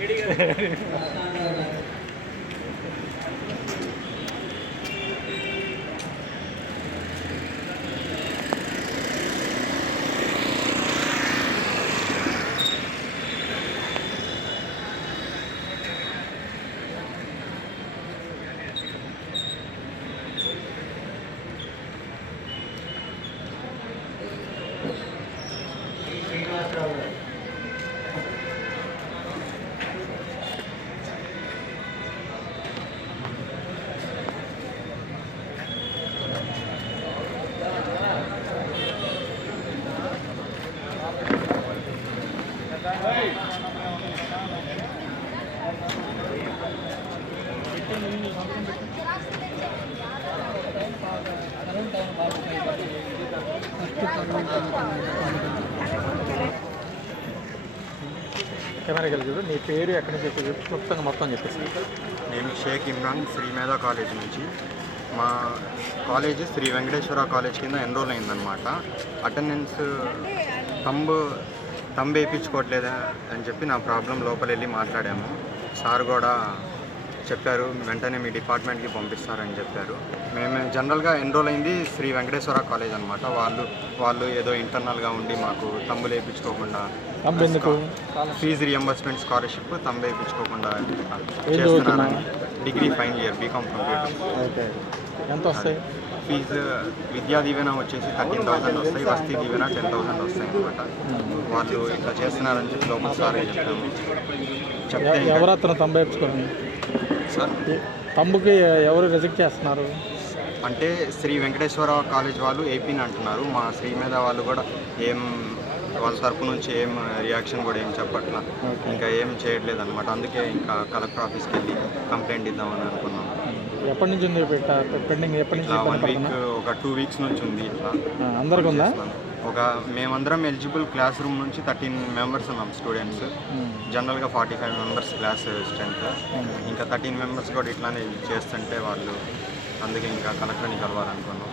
ಹಿಡಿಯ camera కలిసి నీ పేరు ఎక్కడి నుంచి చెప్పి క్లుప్తంగా మొత్తం చెప్పేసి. నేను షేక్ ఇమ్రాన్ శ్రీమేధ కాలేజ్ నుంచి. మా కాలేజ్ శ్రీ వెంకటేశ్వర కాలేజ్ కింద ఎన్రోల్ అయిందనమాట అటెండెన్స్ తంబు తంబు వేయించుకోవట్లేదా అని చెప్పి నా ప్రాబ్లం లోపల వెళ్ళి మాట్లాడాము. సార్ కూడా చెప్పారు వెంటనే మీ డిపార్ట్మెంట్కి పంపిస్తారని చెప్పారు. మేము జనరల్గా ఎన్రోల్ అయింది శ్రీ వెంకటేశ్వర కాలేజ్ అనమాట వాళ్ళు వాళ్ళు ఏదో ఇంటర్నల్గా ఉండి మాకు తంబులు వేయించుకోకుండా ఫీజు రియంబర్స్మెంట్ స్కాలర్షిప్ తంబు వేయించుకోకుండా? చేస్తున్నారని degree final year BCom computer. Okay. ఎంత వస్తాయి? ఫీజు విద్యా దీవెన వచ్చేసి థర్టీన్ థౌసండ్ వస్తాయి వస్తీ దీవెన టెన్ థౌసండ్ వస్తాయి అనమాట వాళ్ళు ఇట్లా చేస్తున్నారని చెప్పి లోపల సారే చెప్పాము. చెప్తే ఎవరు అతను సార్. తంబుకి ఎవరు రిజెక్ట్ చేస్తున్నారు? అంటే శ్రీ వెంకటేశ్వర కాలేజ్ వాళ్ళు ఏపీని అంటున్నారు. మా శ్రీ మీద వాళ్ళు కూడా ఏం వాళ్ళ తరపు నుంచి ఏం రియాక్షన్ కూడా ఏం చెప్పట్లా. ఇంకా ఏం చేయట్లేదు అనమాట అందుకే ఇంకా కలెక్టర్ ఆఫీస్కి వెళ్ళి కంప్లైంట్ ఇద్దామని అనుకున్నాం ఎప్పటి నుంచి ఉంది పెండింగ్ ఎప్పటి నుంచి వన్ వీక్ ఒక టూ వీక్స్ నుంచి ఉంది ఇట్లా. అందరికి ఉందా ఒక మేమందరం ఎలిజిబుల్ క్లాస్ రూమ్ నుంచి థర్టీన్ మెంబర్స్ ఉన్నాం స్టూడెంట్స్ జనరల్గా forty five members class strength ఇంకా థర్టీన్ మెంబర్స్ కూడా ఇట్లానే చేస్తుంటే వాళ్ళు అందుకే ఇంకా కలెక్టర్ని కలవాలనుకున్నాం.